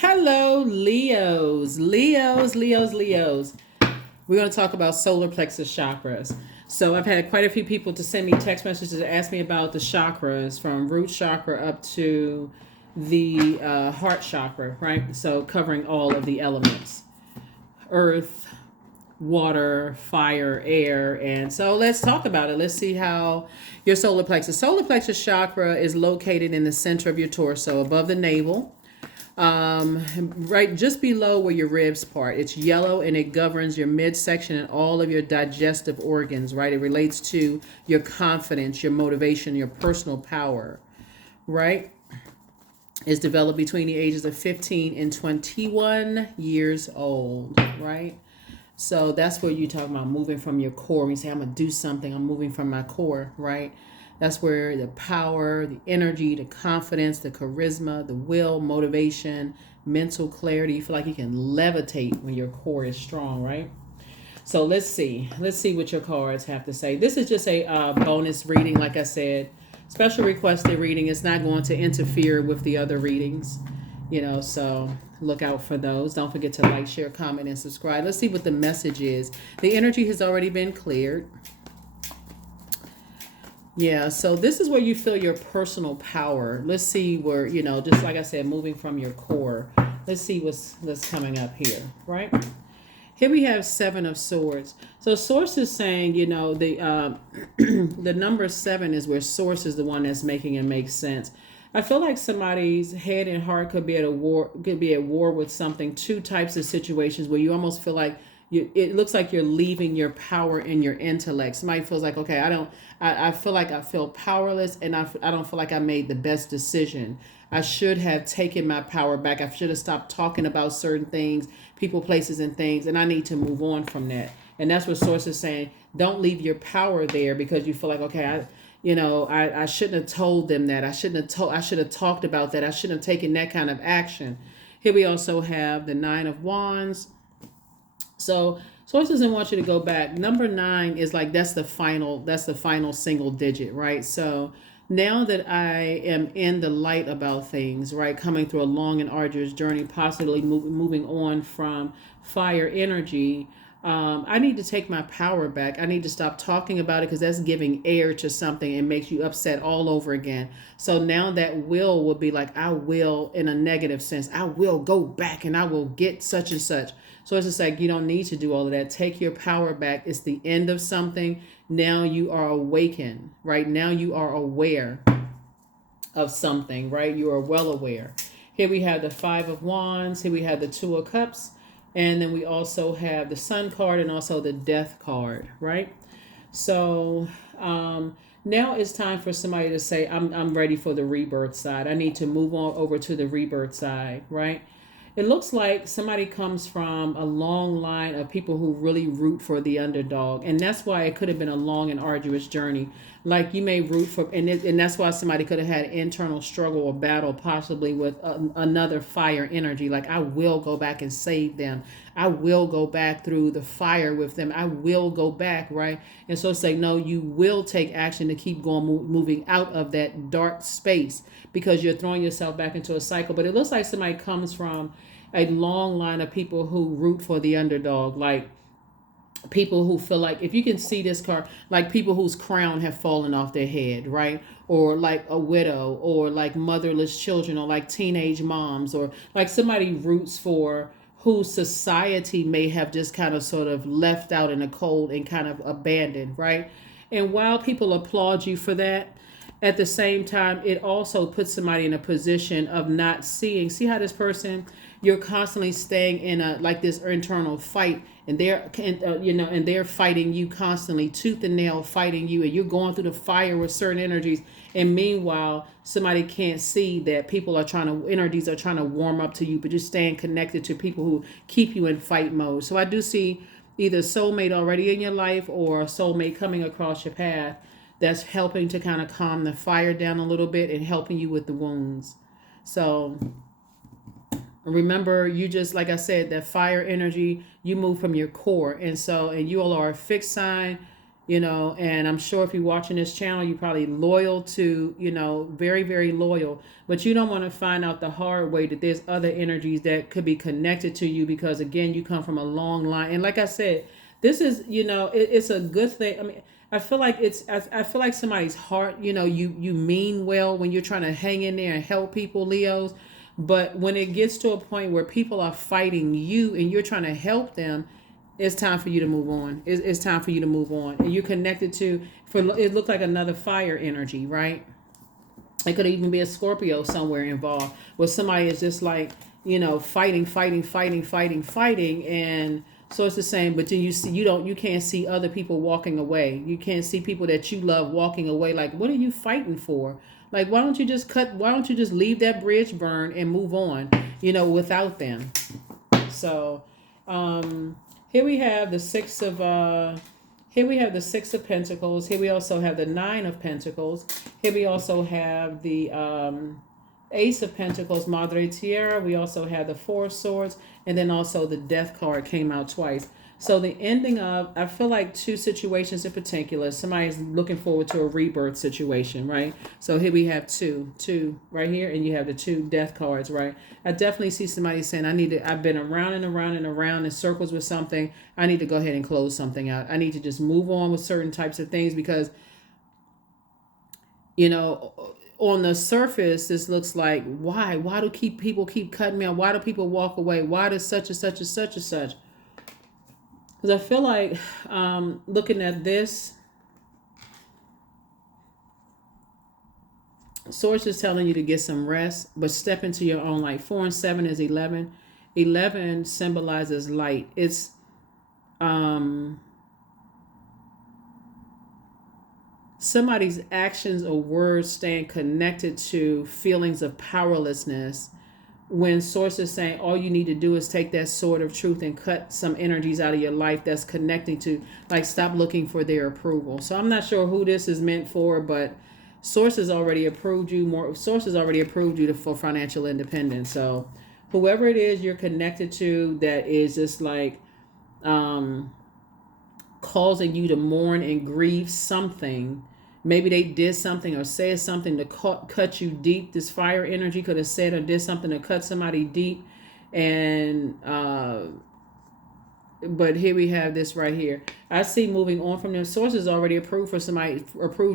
Hello, Leos. We're going to talk about solar plexus chakras. So I've had quite a few people to send me text messages to ask me about the chakras from root chakra up to the heart chakra, right? So covering all of the elements, earth, water, fire, air. And so let's talk about it. Let's see how your solar plexus chakra is located in the center of your torso above the navel, right just below where your ribs part. It's yellow and it governs your midsection and all of your digestive organs, right? It relates to your confidence, your motivation, your personal power, right? It's developed between the ages of 15 and 21 years old, right? So that's where you talk about moving from your core. When you say, I'm going to do something, I'm moving from my core, right? That's where the power, the energy, the confidence, the charisma, the will, motivation, mental clarity. You feel like you can levitate when your core is strong, right? So let's see. Let's see what your cards have to say. This is just a bonus reading, like I said. Special requested reading. It's not going to interfere with the other readings, so look out for those. Don't forget to like, share, comment, and subscribe. Let's see what the message is. The energy has already been cleared. Yeah, so this is where you feel your personal power. Let's see where, just like I said, moving from your core. Let's see what's coming up here, right? Here we have Seven of Swords. So Source is saying, the the number seven is where Source is the one that's making it make sense. I feel like somebody's head and heart could be at war with something. Two types of situations where you almost feel like it looks like you're leaving your power in your intellect. Somebody feels like, okay, I feel like I feel powerless, and I don't feel like I made the best decision. I should have taken my power back. I should have stopped talking about certain things, people, places, and things, and I need to move on from that. And that's what Source is saying. Don't leave your power there because you feel like, okay, I shouldn't have told them that. I should have talked about that. I shouldn't have taken that kind of action. Here we also have the Nine of Wands. So Source doesn't want you to go back. Number 9 is like that's the final single digit, right? So now that I am in the light about things, right, coming through a long and arduous journey, possibly moving on from fire energy, I need to take my power back. I need to stop talking about it because that's giving air to something and makes you upset all over again. So now that will be like, I will, in a negative sense, I will go back and I will get such and such. So it's just like, you don't need to do all of that. Take your power back. It's the end of something. Now you are awakened, right? Now you are aware of something, right? You are well aware. Here we have the Five of Wands. Here we have the Two of Cups. And then we also have the Sun card and also the Death card, right? So now it's time for somebody to say, I'm ready for the rebirth side. I need to move on over to the rebirth side, right? It looks like somebody comes from a long line of people who really root for the underdog. And that's why it could have been a long and arduous journey. Like you may root for, and that's why somebody could have had internal struggle or battle, possibly with another fire energy. Like, I will go back and save them. I will go back through the fire with them. I will go back, right? And so say, no, you will take action to keep going, moving out of that dark space because you're throwing yourself back into a cycle. But it looks like somebody comes from a long line of people who root for the underdog, like people who feel like, if you can see this card, like people whose crown have fallen off their head, right? Or like a widow, or like motherless children, or like teenage moms, or like somebody roots for who society may have just kind of sort of left out in the cold and kind of abandoned, right? And while people applaud you for that, at the same time, it also puts somebody in a position of not seeing. See how this person, you're constantly staying in a like this internal fight, and and they're fighting you constantly, tooth and nail, fighting you, and you're going through the fire with certain energies. And meanwhile, somebody can't see that energies are trying to warm up to you, but you're staying connected to people who keep you in fight mode. So I do see either soulmate already in your life or a soulmate coming across your path that's helping to kind of calm the fire down a little bit and helping you with the wounds. So remember, you just, like I said, that fire energy, you move from your core. And you all are a fixed sign. And I'm sure if you're watching this channel, you're probably loyal to, very, very loyal, but you don't want to find out the hard way that there's other energies that could be connected to you, because again, you come from a long line. And like I said, this is, it's a good thing. I mean, I feel like I feel like somebody's heart, you mean well when you're trying to hang in there and help people, Leos. But when it gets to a point where people are fighting you and you're trying to help them, it's time for you to move on. It's time for you to move on. And you're connected to, it looked like another fire energy, right? It could even be a Scorpio somewhere involved, where somebody is just like, fighting. And so it's the same, but then you can't see other people walking away. You can't see people that you love walking away. Like, what are you fighting for? Like, why don't you just leave that bridge burn and move on, without them? So, here we have the Six of Pentacles. Here we also have the Nine of Pentacles. Here we also have the Ace of Pentacles, Madre Tierra. We also have the Four of Swords, and then also the Death card came out twice. So the ending of, I feel like two situations in particular. Somebody's looking forward to a rebirth situation, right? So here we have two right here, and you have the two Death cards, right? I definitely see somebody saying, I've been around and around and around in circles with something. I need to go ahead and close something out. I need to just move on with certain types of things, because, on the surface, this looks like, why do people keep cutting me off? Why do people walk away? Why does such and such and such and such? Because I feel like, looking at this, Source is telling you to get some rest, but step into your own light. 4 and 7 is 11. 11 symbolizes light. It's somebody's actions or words staying connected to feelings of powerlessness, when Source is saying all you need to do is take that sword of truth and cut some energies out of your life that's connecting to, like, stop looking for their approval. So I'm not sure who this is meant for, but Source has already approved you for financial independence. So whoever it is you're connected to that is just like causing you to mourn and grieve something. Maybe they did something or said something to cut you deep. This fire energy could have said or did something to cut somebody deep. And but here we have this right here. I see moving on from them. Sources already approved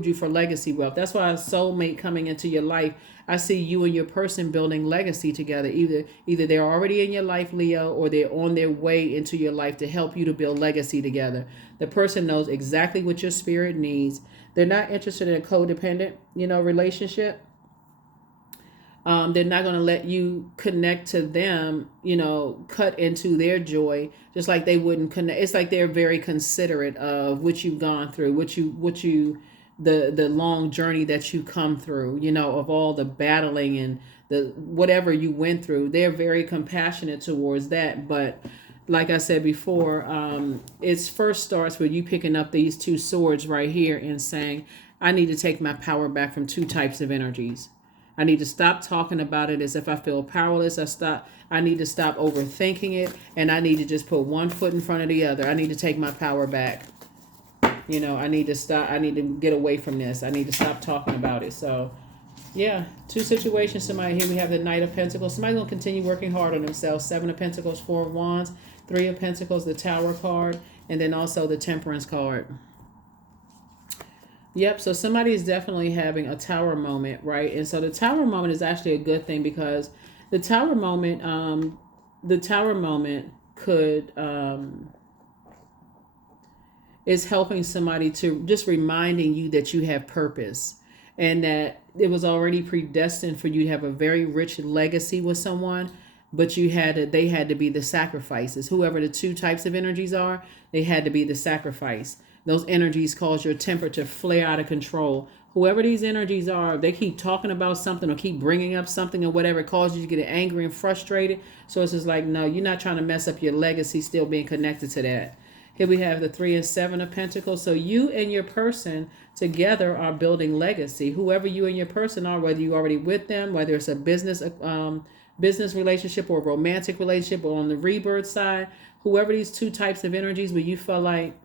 you for legacy wealth. That's why a soulmate coming into your life. I see you and your person building legacy together. Either they're already in your life, Leo, or they're on their way into your life to help you to build legacy together. The person knows exactly what your spirit needs. They're not interested in a codependent, relationship. They're not going to let you connect to them, cut into their joy, just like they wouldn't connect. It's like they're very considerate of what you've gone through, the long journey that you come through, of all the battling and the whatever you went through. They're very compassionate towards that. But like I said before, it first starts with you picking up these two swords right here and saying, I need to take my power back from two types of energies. I need to stop talking about it as if I feel powerless. I need to stop overthinking it, and I need to just put one foot in front of the other. I need to take my power back. I need to get away from this. I need to stop talking about it. So, yeah, two situations. Somebody here, we have the Knight of Pentacles. Somebody's going to continue working hard on themselves. 7 of Pentacles, 4 of Wands, 3 of Pentacles, the Tower card, and then also the Temperance card. Yep, so somebody is definitely having a tower moment, right? And so the tower moment is actually a good thing, because the tower moment could is helping somebody to just reminding you that you have purpose, and that it was already predestined for you to have a very rich legacy with someone, but they had to be the sacrifices. Whoever the two types of energies are, they had to be the sacrifice. Those energies cause your temper to flare out of control. Whoever these energies are, they keep talking about something or keep bringing up something or whatever. It causes you to get angry and frustrated. So it's just like, no, you're not trying to mess up your legacy still being connected to that. Here we have the 3 and 7 of Pentacles. So you and your person together are building legacy. Whoever you and your person are, whether you're already with them, whether it's a business relationship or a romantic relationship, or on the rebirth side, whoever these two types of energies where you feel like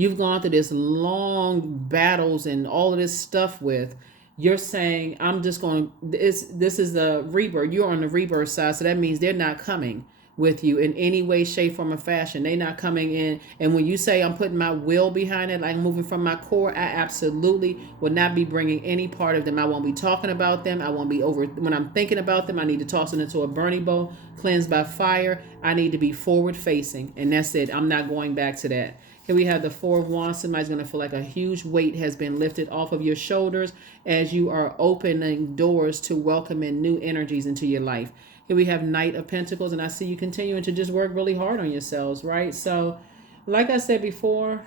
you've gone through this long battles and all of this stuff with, you're saying, I'm just going, this is the rebirth. You're on the rebirth side. So that means they're not coming with you in any way, shape, form, or fashion. They're not coming in. And when you say I'm putting my will behind it, like moving from my core, I absolutely will not be bringing any part of them. I won't be talking about them. I won't be when I'm thinking about them, I need to toss it into a burning bowl, cleansed by fire. I need to be forward facing. And that's it. I'm not going back to that. Here we have the Four of Wands. Somebody's going to feel like a huge weight has been lifted off of your shoulders as you are opening doors to welcome in new energies into your life. Here we have Knight of Pentacles, and I see you continuing to just work really hard on yourselves, right? So, like I said before,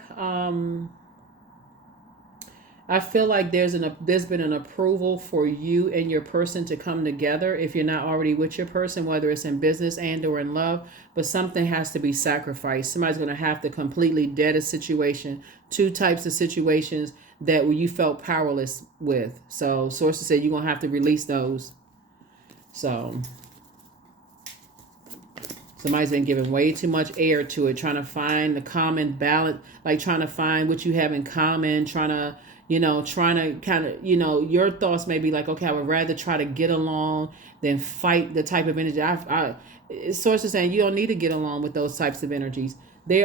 I feel like there's been an approval for you and your person to come together if you're not already with your person, whether it's in business and or in love, but something has to be sacrificed. Somebody's going to have to completely dead a situation, two types of situations that you felt powerless with. So sources say you're going to have to release those. So somebody's been giving way too much air to it, trying to find the common balance, like trying to find what you have in common, trying to kind of, your thoughts may be like, okay, I would rather try to get along than fight the type of energy. Sources saying you don't need to get along with those types of energies. They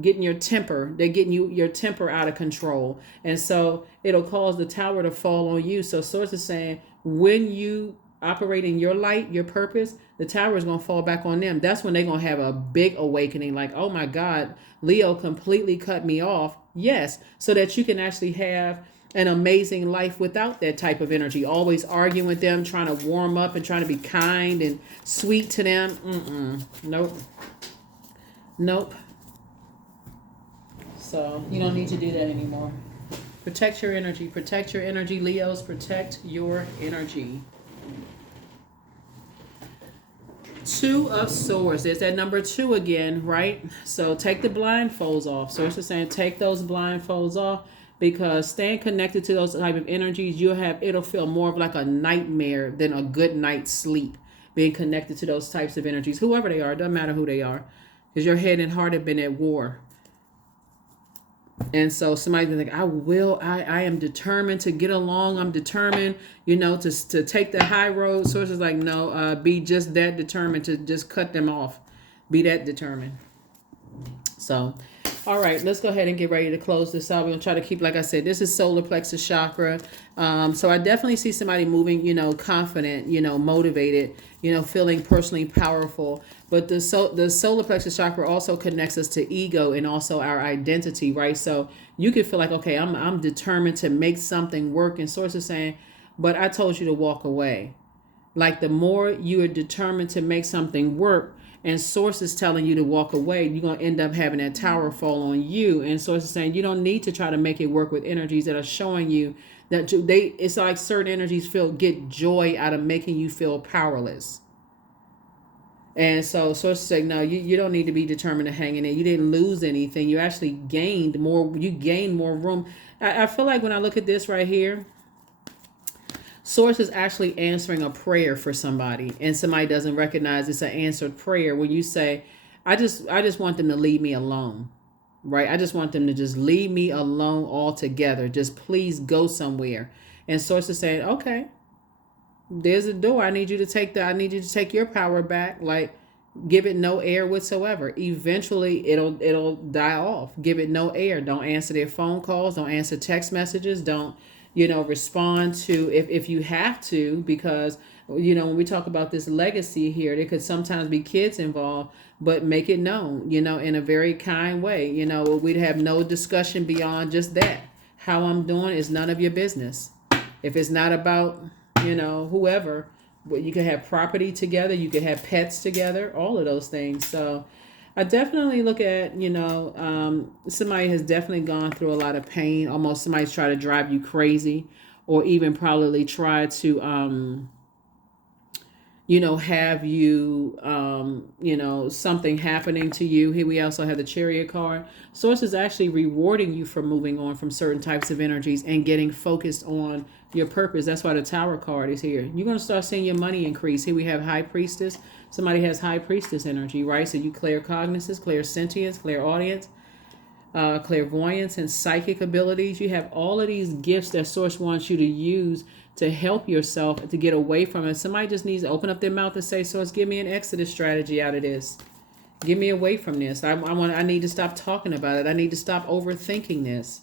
getting your temper. They're getting your temper out of control. And so it'll cause the tower to fall on you. So sources saying when you operate in your light, your purpose, the tower is going to fall back on them. That's when they're going to have a big awakening. Like, oh my God, Leo completely cut me off. Yes. So that you can actually have an amazing life without that type of energy. Always arguing with them, trying to warm up and trying to be kind and sweet to them. Nope. So you don't need to do that anymore. Protect your energy. Protect your energy, Leos. Protect your energy. Two of Swords. There's that number 2 again, right? So take the blindfolds off. Source is saying take those blindfolds off, because staying connected to those type of energies, it'll feel more of like a nightmare than a good night's sleep. Being connected to those types of energies, whoever they are, doesn't matter who they are, because your head and heart have been at war. And so somebody's like, I am determined to get along. I'm determined, to take the high road. Sources like, no, be just that determined to just cut them off. Be that determined. So, all right, let's go ahead and get ready to close this out. We're going to try to keep, like I said, this is solar plexus chakra. So I definitely see somebody moving, confident, motivated, feeling personally powerful. But the solar plexus chakra also connects us to ego and also our identity, right? So you could feel like, okay, I'm determined to make something work. And source is saying, but I told you to walk away. Like the more you are determined to make something work, and source is telling you to walk away, you're going to end up having that tower fall on you. And source is saying you don't need to try to make it work with energies that are showing you that it's like certain energies get joy out of making you feel powerless. And so source is saying, no, you don't need to be determined to hang in it. You didn't lose anything. You actually gained more. You gained more room. I feel like when I look at this right here, Source is actually answering a prayer for somebody, and somebody doesn't recognize it's an answered prayer. When you say, I just want them to leave me alone, right? I just want them to just leave me alone altogether. Just please go somewhere. And Source is saying, okay, there's a door. I need you to take your power back. Like, give it no air whatsoever. Eventually it'll die off. Give it no air. Don't answer their phone calls. Don't answer text messages. Don't respond to if you have to, because when we talk about this legacy here, there could sometimes be kids involved, but make it known, in a very kind way. We'd have no discussion beyond just that. How I'm doing is none of your business. If it's not about, whoever, but you could have property together, you could have pets together, all of those things. So I definitely look at, somebody has definitely gone through a lot of pain. Almost somebody's tried to drive you crazy, or even probably try to, have you, something happening to you. Here we also have the Chariot card. Source is actually rewarding you for moving on from certain types of energies and getting focused on your purpose. That's why the Tower card is here. You're going to start seeing your money increase. Here we have High Priestess. Somebody has High Priestess energy, right? So you claircognizance, clairsentience, clairaudience. clairvoyance and psychic abilities. You have all of these gifts that Source wants you to use to help yourself to get away from it. Somebody just needs to open up their mouth and say, Source, give me an exodus strategy out of this. Get me away from this. I need to stop talking about it. I need to stop overthinking this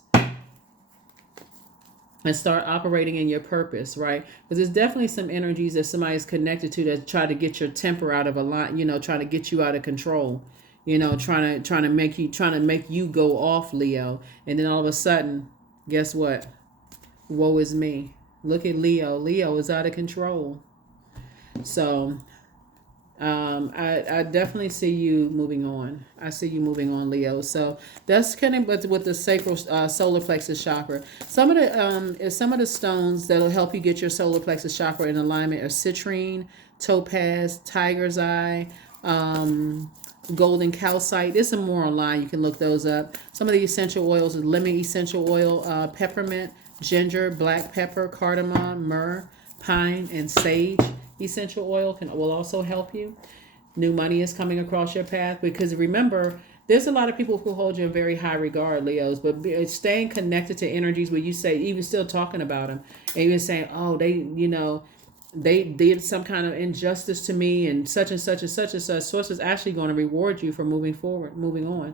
and start operating in your purpose, right? Because there's definitely some energies that somebody's connected to that try to get your temper out of a line, trying to get you out of control, trying to make you go off, Leo. And then all of a sudden, guess what? Woe is me. Look at Leo. Leo is out of control. So I definitely see you moving on. I see you moving on, Leo. So that's kind of with the sacral solar plexus chakra. Some of the stones that'll help you get your solar plexus chakra in alignment are citrine, topaz, tiger's eye, golden calcite. There's some more online. You can look those up. Some of the essential oils are lemon essential oil, peppermint, ginger, black pepper, cardamom, myrrh, pine, and sage. Essential oil will also help you. New money is coming across your path, because remember, there's a lot of people who hold you in very high regard, Leos, but staying connected to energies where you say, even still talking about them, and even saying, oh, they did some kind of injustice to me and such and such and such and such. Source is actually going to reward you for moving forward, moving on.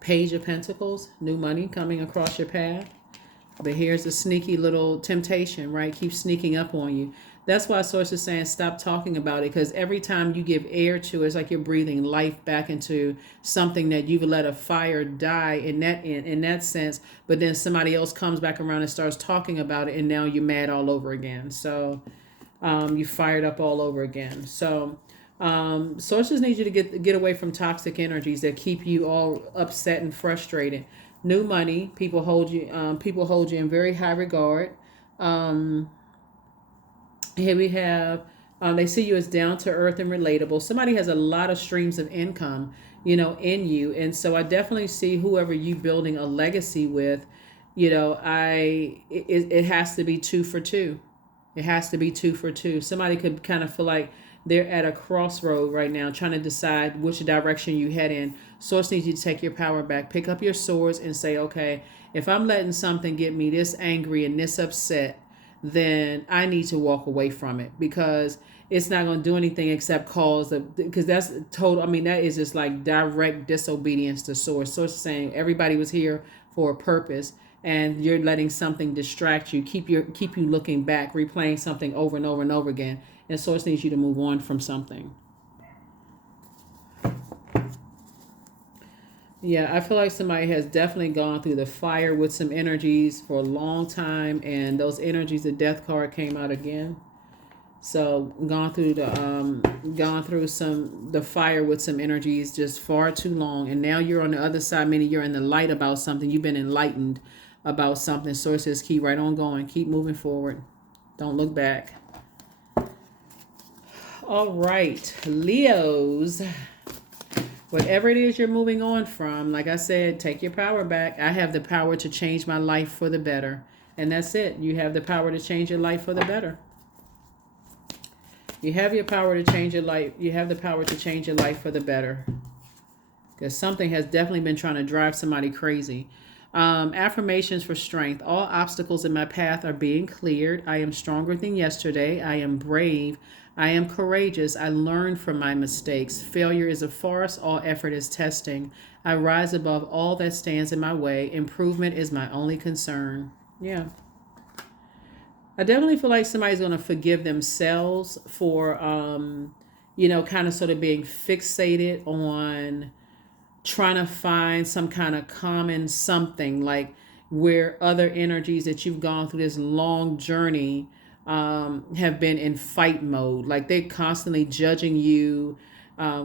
Page of Pentacles, new money coming across your path. But here's a sneaky little temptation, right? Keep sneaking up on you. That's why Source is saying stop talking about it, because every time you give air to it, it's like you're breathing life back into something that you've let a fire die in that sense. But then somebody else comes back around and starts talking about it, and now you're mad all over again. So you fired up all over again. So sources need you to get away from toxic energies that keep you all upset and frustrated. New money, people hold you in very high regard. Here we have, they see you as down to earth and relatable. Somebody has a lot of streams of income, in you. And so I definitely see whoever you building a legacy with, it has to be 2 for 2. It has to be 2 for 2. Somebody could kind of feel like they're at a crossroad right now, trying to decide which direction you head in. Source needs you to take your power back. Pick up your swords and say, okay, if I'm letting something get me this angry and this upset, then I need to walk away from it, because it's not going to do anything except because that's total. I mean, that is just like direct disobedience to Source. Source is saying everybody was here for a purpose, and you're letting something distract you, keep you looking back, replaying something over and over and over again. And Source needs you to move on from something. Yeah, I feel like somebody has definitely gone through the fire with some energies for a long time, and those energies, the Death card came out again. So gone through the fire with some energies just far too long, and now you're on the other side, meaning you're in the light about something. You've been enlightened about something. Source says keep right on going, keep moving forward, don't look back. All right, Leos. Whatever it is you're moving on from, like I said, take your power back. I have the power to change my life for the better. And that's it. You have the power to change your life for the better. You have your power to change your life. You have the power to change your life for the better. Because something has definitely been trying to drive somebody crazy. Affirmations for strength. All obstacles in my path are being cleared. I am stronger than yesterday. I am brave. I am courageous. I learn from my mistakes. Failure is a farce. All effort is testing. I rise above all that stands in my way. Improvement is my only concern. Yeah. I definitely feel like somebody's going to forgive themselves for, kind of sort of being fixated on trying to find some kind of common something, like where other energies that you've gone through this long journey have been in fight mode. Like they're constantly judging you,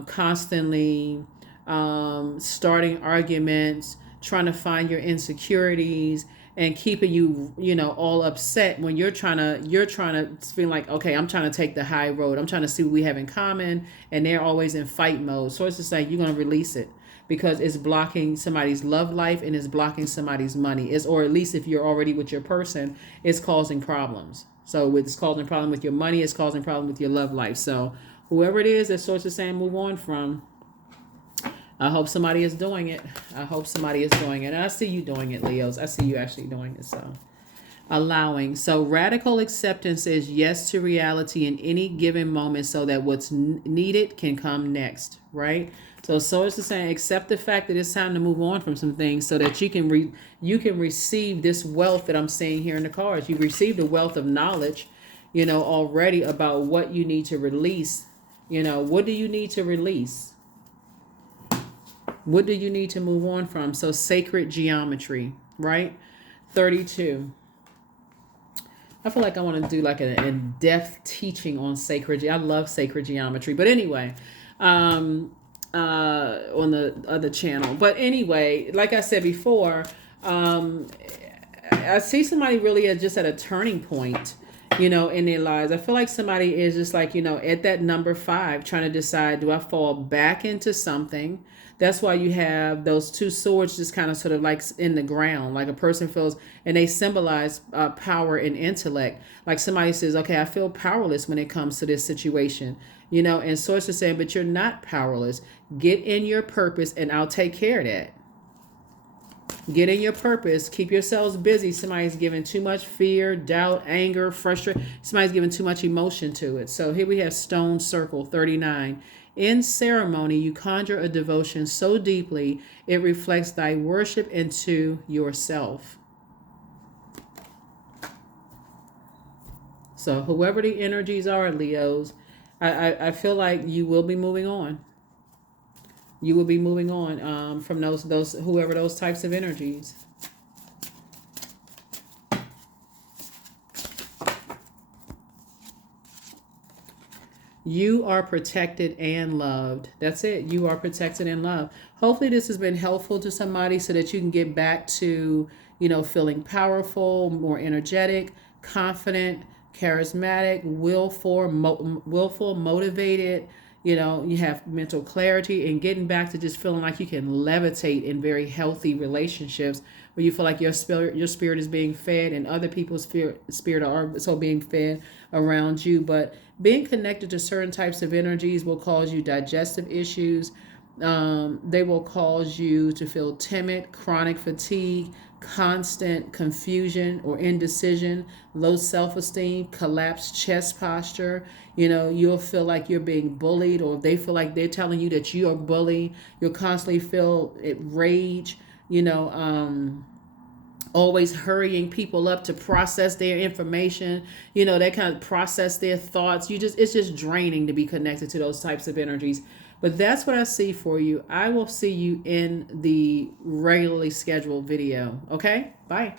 constantly starting arguments, trying to find your insecurities and keeping you, all upset when you're trying to feel like, okay, I'm trying to take the high road. I'm trying to see what we have in common, and they're always in fight mode. So it's just like, you're going to release it, because it's blocking somebody's love life and it's blocking somebody's money. Or at least if you're already with your person, it's causing problems. So it's causing a problem with your money, it's causing a problem with your love life. So whoever it is that Source is saying move on from, I hope somebody is doing it. I hope somebody is doing it. And I see you doing it, Leos. I see you actually doing it. So allowing. So radical acceptance is yes to reality in any given moment so that what's needed can come next, right? So it's the saying, accept the fact that it's time to move on from some things so that you can you can receive this wealth that I'm seeing here in the cards. You received a wealth of knowledge, already about what you need to release. What do you need to release? What do you need to move on from? So sacred geometry, right? 32. I feel like I want to do like an in-depth teaching on sacred. I love sacred geometry. But anyway, on the other channel. But anyway, like I said before, I see somebody really just at a turning point, in their lives. I feel like somebody is just like, at that number 5, trying to decide, do I fall back into something? That's why you have those 2 swords just kind of sort of like in the ground, like a person feels, and they symbolize power and intellect. Like somebody says, okay, I feel powerless when it comes to this situation, and Source is saying, but you're not powerless. Get in your purpose and I'll take care of that. Get in your purpose. Keep yourselves busy. Somebody's giving too much fear, doubt, anger, frustration. Somebody's giving too much emotion to it. So here we have Stone Circle 39. In ceremony, you conjure a devotion so deeply, it reflects thy worship into yourself. So whoever the energies are, Leos, I feel like you will be moving on. You will be moving on from those whoever those types of energies. You are protected and loved. That's it. You are protected and loved. Hopefully this has been helpful to somebody so that you can get back to, feeling powerful, more energetic, confident, charismatic, willful, motivated. You have mental clarity and getting back to just feeling like you can levitate in very healthy relationships where you feel like your spirit is being fed and other people's spirit are also being fed around you. But being connected to certain types of energies will cause you digestive issues. They will cause you to feel timid, chronic fatigue, constant confusion or indecision, low self-esteem, collapsed chest posture. You'll feel like you're being bullied, or they feel like they're telling you that you are bullied. You'll constantly feel rage, always hurrying people up to process their information, they kind of process their thoughts. It's just draining to be connected to those types of energies. But that's what I see for you. I will see you in the regularly scheduled video. Okay? Bye.